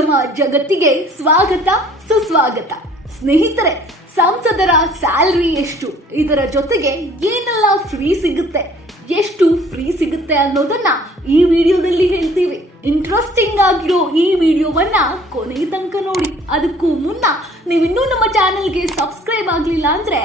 ಮಾಧ್ಯಮ ಜಗತ್ತಿಗೆ ಸ್ವಾಗತ, ಸುಸ್ವಾಗತ. ಸ್ನೇಹಿತರೆ, ಸಂಸದರ ಸ್ಯಾಲ್ರಿ ಎಷ್ಟು? ಇದರ ಜೊತೆಗೆ ಏನೆಲ್ಲ ಫ್ರೀ ಸಿಗುತ್ತೆ? ಎಷ್ಟು ಫ್ರೀ ಸಿಗುತ್ತೆ ಅನ್ನೋದನ್ನ ಈ ವಿಡಿಯೋದಲ್ಲಿ ಹೇಳ್ತೀವಿ. ಇಂಟ್ರೆಸ್ಟಿಂಗ್ ಆಗಿರೋ ಈ ವಿಡಿಯೋವನ್ನ ಕೊನೆ ತನಕ ನೋಡಿ. ಅದಕ್ಕೂ ಮುನ್ನ ನೀವಿನ್ನೂ ನಮ್ಮ ಚಾನೆಲ್ಗೆ ಸಬ್ಸ್ಕ್ರೈಬ್ ಆಗ್ಲಿಲ್ಲ ಅಂದ್ರೆ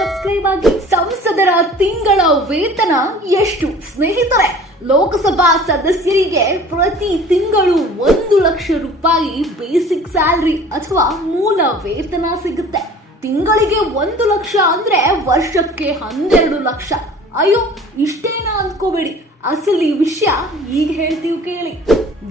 ಸಬ್ಸ್ಕ್ರೈಬ್ ಆಗಿ ಸಂಸದರ ತಿಂಗಳ ವೇತನ ಎಷ್ಟು? ಸ್ನೇಹಿತರೆ ಲೋಕಸಭಾ ಸದಸ್ಯರಿಗೆ ಪ್ರತಿ ತಿಂಗಳು ಒಂದು ಲಕ್ಷ ರೂಪಾಯಿ ಬೇಸಿಕ್ ಸ್ಯಾಲ್ರಿ ಅಥವಾ ಮೂಲ ವೇತನ ಸಿಗುತ್ತೆ. ತಿಂಗಳಿಗೆ ಒಂದು ಲಕ್ಷ ಅಂದ್ರೆ ವರ್ಷಕ್ಕೆ ಹನ್ನೆರಡು ಲಕ್ಷ. ಅಯ್ಯೋ, ಇಷ್ಟೇನಾ ಅಂದ್ಕೋಬೇಡಿ ಅಸಲಿ ವಿಷಯ ಈಗ ಹೇಳ್ತೀವಿ ಕೇಳಿ.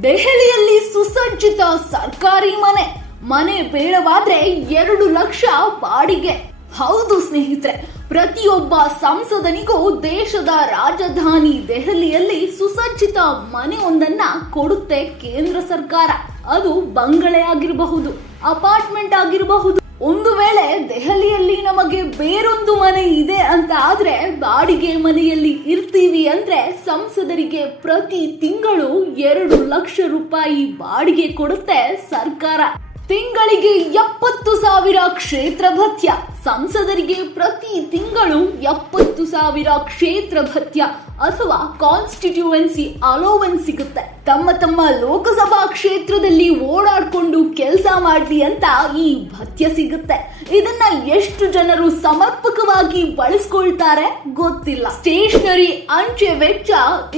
ದೆಹಲಿಯಲ್ಲಿ ಸುಸಜ್ಜಿತ ಸರ್ಕಾರಿ ಮನೆ. ಮನೆ ಬೇಡವಾದ್ರೆ ಎರಡು ಲಕ್ಷ ಬಾಡಿಗೆ. ಹೌದು ಸ್ನೇಹಿತರೆ ಪ್ರತಿಯೊಬ್ಬ ಸಂಸದನಿಗೂ ದೇಶದ ರಾಜಧಾನಿ ದೆಹಲಿಯಲ್ಲಿ ಸುಸಜ್ಜಿತ ಮನೆಯೊಂದನ್ನ ಕೊಡುತ್ತೆ ಕೇಂದ್ರ ಸರ್ಕಾರ. ಅದು ಬಂಗಲೆ ಆಗಿರಬಹುದು, ಅಪಾರ್ಟ್ಮೆಂಟ್ ಆಗಿರಬಹುದು. ಒಂದು ವೇಳೆ ದೆಹಲಿಯಲ್ಲಿ ನಮಗೆ ಬೇರೊಂದು ಮನೆ ಇದೆ ಅಂತ ಆದ್ರೆ ಬಾಡಿಗೆ ಮನೆಯಲ್ಲಿ ಇರ್ತೀವಿ ಅಂದ್ರೆ ಸಂಸದರಿಗೆ ಪ್ರತಿ ತಿಂಗಳು ಎರಡು ಲಕ್ಷ ರೂಪಾಯಿ ಬಾಡಿಗೆ ಕೊಡುತ್ತೆ ಸರ್ಕಾರ. ತಿಂಗಳಿಗೆ ಎಪ್ಪತ್ತು ಸಾವಿರ ಕ್ಷೇತ್ರ ಭತ್ಯ. ಸಂಸದರಿಗೆ ಪ್ರತಿ ತಿಂಗಳು ಎಪ್ಪತ್ತು ಸಾವಿರ ಕ್ಷೇತ್ರ ಭತ್ಯ ಅಥವಾ ಕಾನ್ಸ್ಟಿಟ್ಯೂವೆನ್ಸಿ ಅಲೋವೆನ್ಸ್ ಸಿಗುತ್ತೆ. ತಮ್ಮ ತಮ್ಮ ಲೋಕಸಭಾ ಕ್ಷೇತ್ರದಲ್ಲಿ ಓಡಾಡಿಕೊಂಡು ಕೆಲಸ ಮಾಡಲಿ ಅಂತ ಈ ಭತ್ಯ ಸಿಗುತ್ತೆ. ಇದನ್ನ ಎಷ್ಟು ಜನರು ಸಮರ್ಪಕವಾಗಿ ಬಳಸ್ಕೊಳ್ತಾರೆ ಗೊತ್ತಿಲ್ಲ. ಸ್ಟೇಷನರಿ ಅಂಚೆ ವೆಚ್ಚ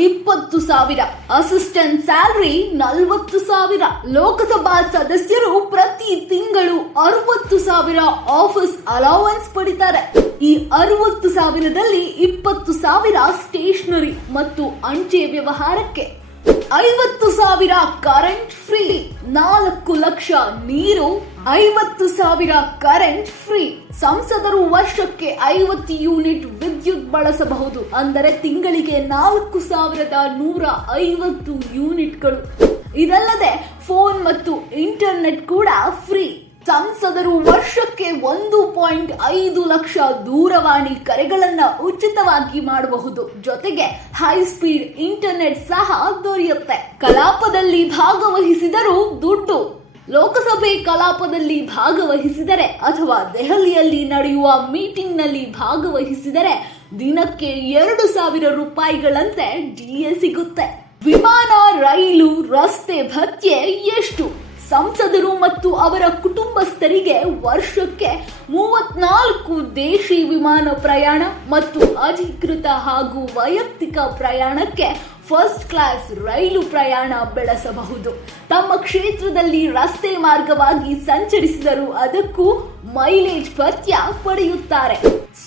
ಇಪ್ಪತ್ತು ಸಾವಿರ ಅಸಿಸ್ಟೆಂಟ್ ಸ್ಯಾಲರಿ ನಲವತ್ತು ಸಾವಿರ, ಲೋಕಸಭಾ ಸದಸ್ಯರು ಪ್ರತಿ ತಿಂಗಳು ಅರವತ್ತು ಸಾವಿರ ಆಫೀಸ್ ಅಲೌವೆನ್ಸ್ ಪಡಿತಾರೆ. ಈ ಅರವತ್ತು ಸಾವಿರದಲ್ಲಿ ಇಪ್ಪತ್ತು ಸಾವಿರ ಸ್ಟೇಷನರಿ ಮತ್ತು ಅಂಚೆ ವ್ಯವಹಾರಕ್ಕೆ ಐವತ್ತು ಸಾವಿರ ಕರೆಂಟ್ ಫ್ರೀ, ನಾಲ್ಕು ಲಕ್ಷ ನೀರು, ಐವತ್ತು ಸಾವಿರ ಕರೆಂಟ್ ಫ್ರೀ. ಸಂಸದರು ವರ್ಷಕ್ಕೆ ಐವತ್ತು ಯೂನಿಟ್ ವಿದ್ಯುತ್ ಬಳಸಬಹುದು. ಅಂದರೆ ತಿಂಗಳಿಗೆ ನಾಲ್ಕು ಸಾವಿರದ ನೂರ ಐವತ್ತು ಯೂನಿಟ್ಗಳು. ಇದಲ್ಲದೆ ಫೋನ್ ಮತ್ತು ಇಂಟರ್ನೆಟ್ ಕೂಡ ಫ್ರೀ. ಸಂಸದರು ವರ್ಷಕ್ಕೆ ಒಂದು ಪಾಯಿಂಟ್ ಐದು ಲಕ್ಷ ದೂರವಾಣಿ ಕರೆಗಳನ್ನು ಉಚಿತವಾಗಿ ಮಾಡಬಹುದು. ಜೊತೆಗೆ ಹೈ ಸ್ಪೀಡ್ ಇಂಟರ್ನೆಟ್ ಸಹ ದೊರೆಯುತ್ತೆ. ಕಲಾಪದಲ್ಲಿ ಭಾಗವಹಿಸಿದರೂ ದುಡ್ಡು. ಲೋಕಸಭೆ ಕಲಾಪದಲ್ಲಿ ಭಾಗವಹಿಸಿದರೆ ಅಥವಾ ದೆಹಲಿಯಲ್ಲಿ ನಡೆಯುವ ಮೀಟಿಂಗ್ನಲ್ಲಿ ಭಾಗವಹಿಸಿದರೆ ದಿನಕ್ಕೆ ಎರಡು ಸಾವಿರ ರೂಪಾಯಿಗಳಂತೆ ಡಿಎ ಸಿಗುತ್ತೆ. ವಿಮಾನ, ರೈಲು, ರಸ್ತೆ ಭತ್ಯೆ ಎಷ್ಟು? ಸಂಸದರು ಮತ್ತು ಅವರ ಕುಟುಂಬಸ್ಥರಿಗೆ ವರ್ಷಕ್ಕೆ ಮೂವತ್ನಾಲ್ಕು ದೇಶಿ ವಿಮಾನ ಪ್ರಯಾಣ ಮತ್ತು ಅಧಿಕೃತ ಹಾಗೂ ವೈಯಕ್ತಿಕ ಪ್ರಯಾಣಕ್ಕೆ ಫಸ್ಟ್ ಕ್ಲಾಸ್ ರೈಲು ಪ್ರಯಾಣ ಬೆಳೆಸಬಹುದು. ತಮ್ಮ ಕ್ಷೇತ್ರದಲ್ಲಿ ರಸ್ತೆ ಮಾರ್ಗವಾಗಿ ಸಂಚರಿಸಿದರೂ ಅದಕ್ಕೂ ಮೈಲೇಜ್ ಭತ್ಯ ಪಡೆಯುತ್ತಾರೆ.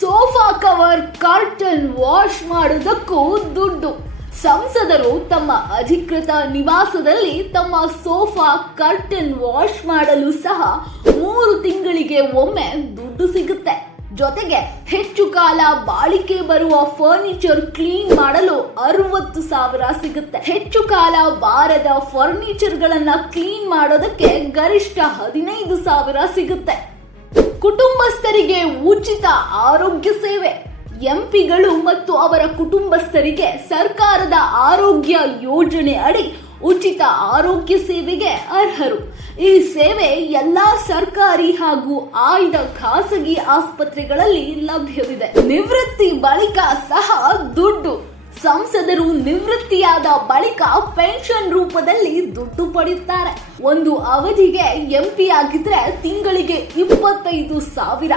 ಸೋಫಾ ಕವರ್ ಕಾರ್ಟನ್ ವಾಶ್ ಮಾಡುವುದಕ್ಕೂ ದುಡ್ಡು. ಸಂಸದರು ತಮ್ಮ ಅಧಿಕೃತ ನಿವಾಸದಲ್ಲಿ ತಮ್ಮ ಸೋಫಾ, ಕರ್ಟನ್ ವಾಶ್ ಮಾಡಲು ಸಹ ಮೂರು ತಿಂಗಳಿಗೆ ಒಮ್ಮೆ ದುಡ್ಡು ಸಿಗುತ್ತೆ. ಜೊತೆಗೆ ಹೆಚ್ಚು ಕಾಲ ಬಾಳಿಕೆ ಬರುವ ಫರ್ನಿಚರ್ ಕ್ಲೀನ್ ಮಾಡಲು ಅರವತ್ತು ಸಾವಿರ ಸಿಗುತ್ತೆ. ಹೆಚ್ಚು ಕಾಲ ಬಾರದ ಫರ್ನಿಚರ್ ಗಳನ್ನ ಕ್ಲೀನ್ ಮಾಡೋದಕ್ಕೆ ಗರಿಷ್ಠ ಹದಿನೈದು ಸಾವಿರ ಸಿಗುತ್ತೆ. ಕುಟುಂಬಸ್ಥರಿಗೆ ಉಚಿತ ಆರೋಗ್ಯ ಸೇವೆ. ಎಂಪಿಗಳು ಮತ್ತು ಅವರ ಕುಟುಂಬಸ್ಥರಿಗೆ ಸರ್ಕಾರದ ಆರೋಗ್ಯ ಯೋಜನೆ ಅಡಿ ಉಚಿತ ಆರೋಗ್ಯ ಸೇವೆಗೆ ಅರ್ಹರು. ಈ ಸೇವೆ ಎಲ್ಲಾ ಸರ್ಕಾರಿ ಹಾಗೂ ಆಯ್ದ ಖಾಸಗಿ ಆಸ್ಪತ್ರೆಗಳಲ್ಲಿ ಲಭ್ಯವಿದೆ. ನಿವೃತ್ತಿ ಬಳಿಕ ಸಹ ದುಡ್ಡು. ಸಂಸದರು ನಿವೃತ್ತಿಯಾದ ಬಳಿಕ ಪೆನ್ಷನ್ ರೂಪದಲ್ಲಿ ದುಡ್ಡು ಪಡೆಯುತ್ತಾರೆ. ಒಂದು ಅವಧಿಗೆ ಎಂಪಿ ಆಗಿದ್ರೆ ತಿಂಗಳಿಗೆ ಇಪ್ಪತ್ತೈದು ಸಾವಿರ.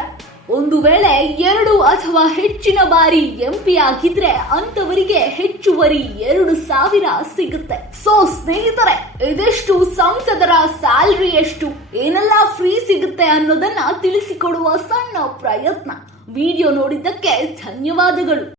ಒಂದು ವೇಳೆ ಎರಡು ಅಥವಾ ಹೆಚ್ಚಿನ ಬಾರಿ ಎಂಪಿ ಆಗಿದ್ರೆ ಅಂತವರಿಗೆ ಹೆಚ್ಚುವರಿ ಎರಡು ಸಾವಿರ ಸಿಗುತ್ತೆ. ಸೊ ಸ್ನೇಹಿತರೆ, ಇದೆಷ್ಟು ಸಂಸದರ ಸ್ಯಾಲ್ರಿ ಎಷ್ಟು? ಏನೆಲ್ಲ ಫ್ರೀ ಸಿಗುತ್ತೆ ಅನ್ನೋದನ್ನ ತಿಳಿಸಿಕೊಡುವ ಸಣ್ಣ ಪ್ರಯತ್ನ. ವಿಡಿಯೋ ನೋಡಿದ್ದಕ್ಕೆ ಧನ್ಯವಾದಗಳು.